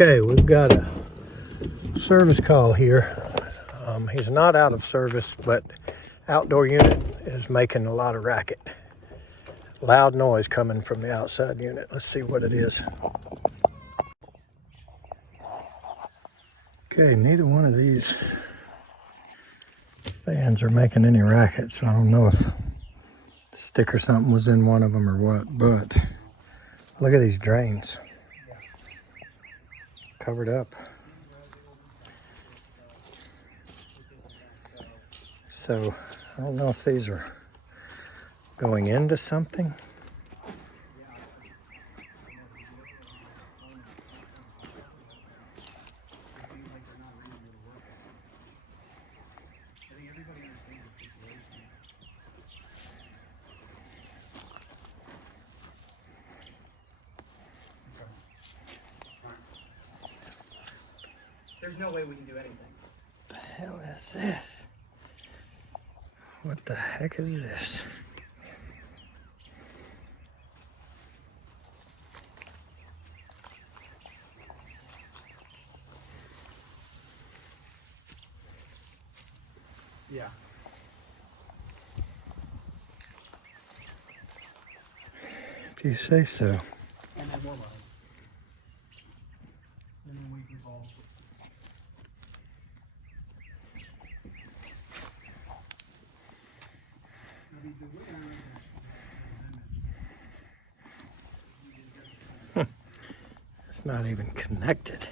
Okay, we've got a service call here. He's not out of service, but outdoor unit is making a lot of racket. Loud noise coming from the outside unit. Let's see what it is. Okay, neither one of these fans are making any racket, so I don't know if the stick or something was in one of them or what, but look at these drains. Covered up. So I don't know if these are going into something. There's no way we can do anything. What the hell is this? What the heck is this? Yeah. If you say so. And then more money. And then we resolve. It's not even connected.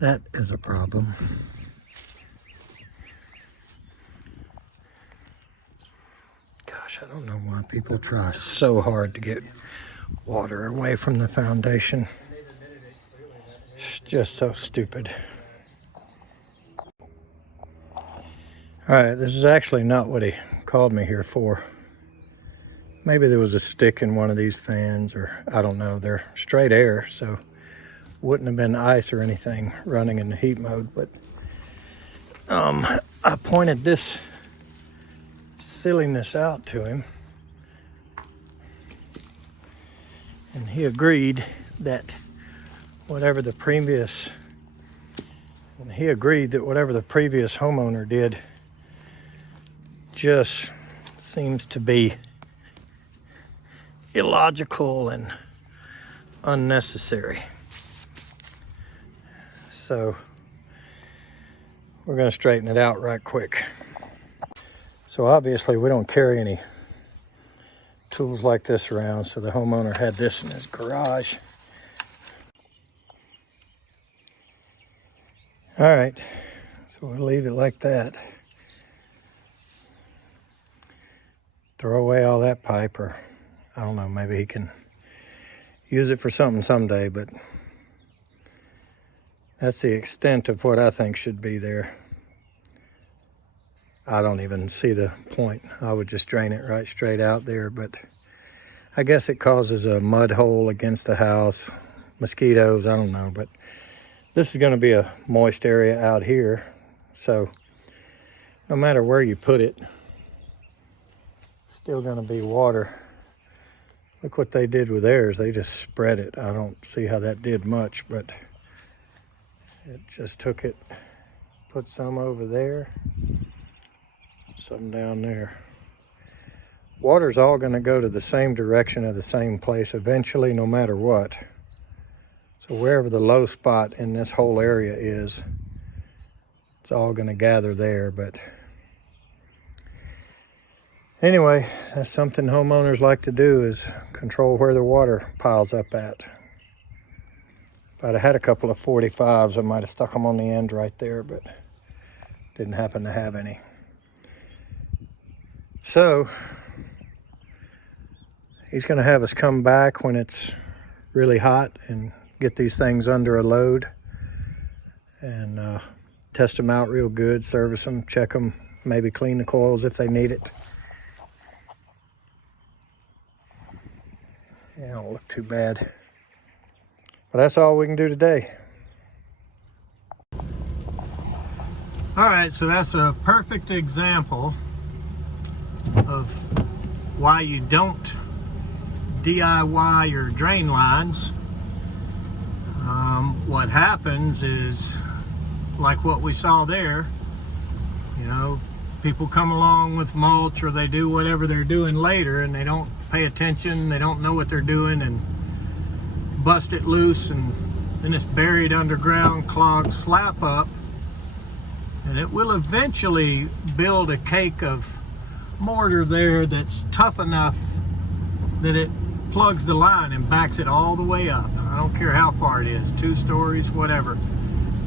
That is a problem. Gosh, I don't know why people try so hard to get water away from the foundation. It's just so stupid. All right, this is actually not what he called me here for. Maybe there was a stick in one of these fans, or I don't know. They're straight air, so wouldn't have been ice or anything running in the heat mode. But I pointed this silliness out to him, and he agreed that whatever the previous homeowner did just seems to be illogical and unnecessary. So we're going to straighten it out right quick. So obviously we don't carry any tools like this around, so the homeowner had this in his garage. All right, so we'll leave it like that. Throw away all that pipe, or I don't know, maybe he can use it for something someday, but that's the extent of what I think should be there. I don't even see the point. I would just drain it right straight out there, but I guess it causes a mud hole against the house, mosquitoes, I don't know, but this is going to be a moist area out here, so no matter where you put it, still going to be water. Look what they did with theirs. They just spread it. I don't see how that did much, but it just took it, put some over there, some down there. Water's all going to go to the same direction of the same place eventually, no matter what. So wherever the low spot in this whole area is, it's all going to gather there. But anyway, that's something homeowners like to do, is control where the water piles up at. If I'd have had a couple of 45s, I might have stuck them on the end right there, but didn't happen to have any. So he's going to have us come back when it's really hot and get these things under a load and test them out real good, service them, check them, maybe clean the coils if they need it. Yeah, don't look too bad. But that's all we can do today. All right, so that's a perfect example of why you don't DIY your drain lines. What happens is, like what we saw there, you know, people come along with mulch or they do whatever they're doing later and they don't pay attention, they don't know what they're doing, and bust it loose, and then it's buried underground, clogged slap up, and it will eventually build a cake of mortar there that's tough enough that it plugs the line and backs it all the way up. I don't care how far it is, 2 stories, whatever.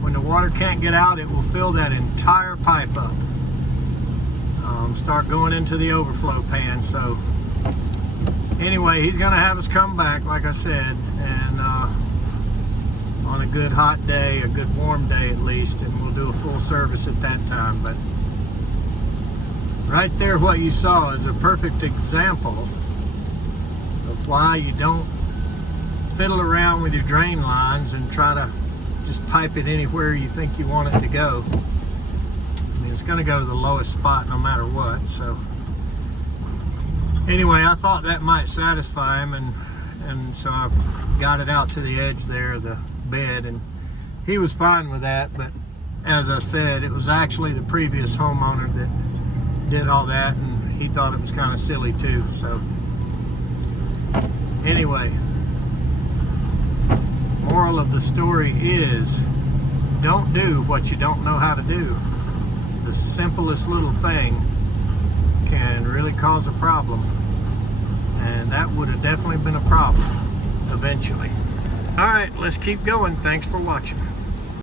When the water can't get out, it will fill that entire pipe up. Start going into the overflow pan. So anyway, he's gonna have us come back, like I said, and on a good hot day, a good warm day at least, and we'll do a full service at that time. But right there, what you saw is a perfect example of why you don't fiddle around with your drain lines and try to just pipe it anywhere you think you want it to go. I mean, it's going to go to the lowest spot no matter what. So anyway, I thought that might satisfy him, and so I got it out to the edge there of the bed, and he was fine with that. But as I said, it was actually the previous homeowner that did all that, and he thought it was kind of silly too. So anyway, moral of the story is, don't do what you don't know how to do. The simplest little thing can really cause a problem, and that would have definitely been a problem eventually. All right, let's keep going. Thanks for watching.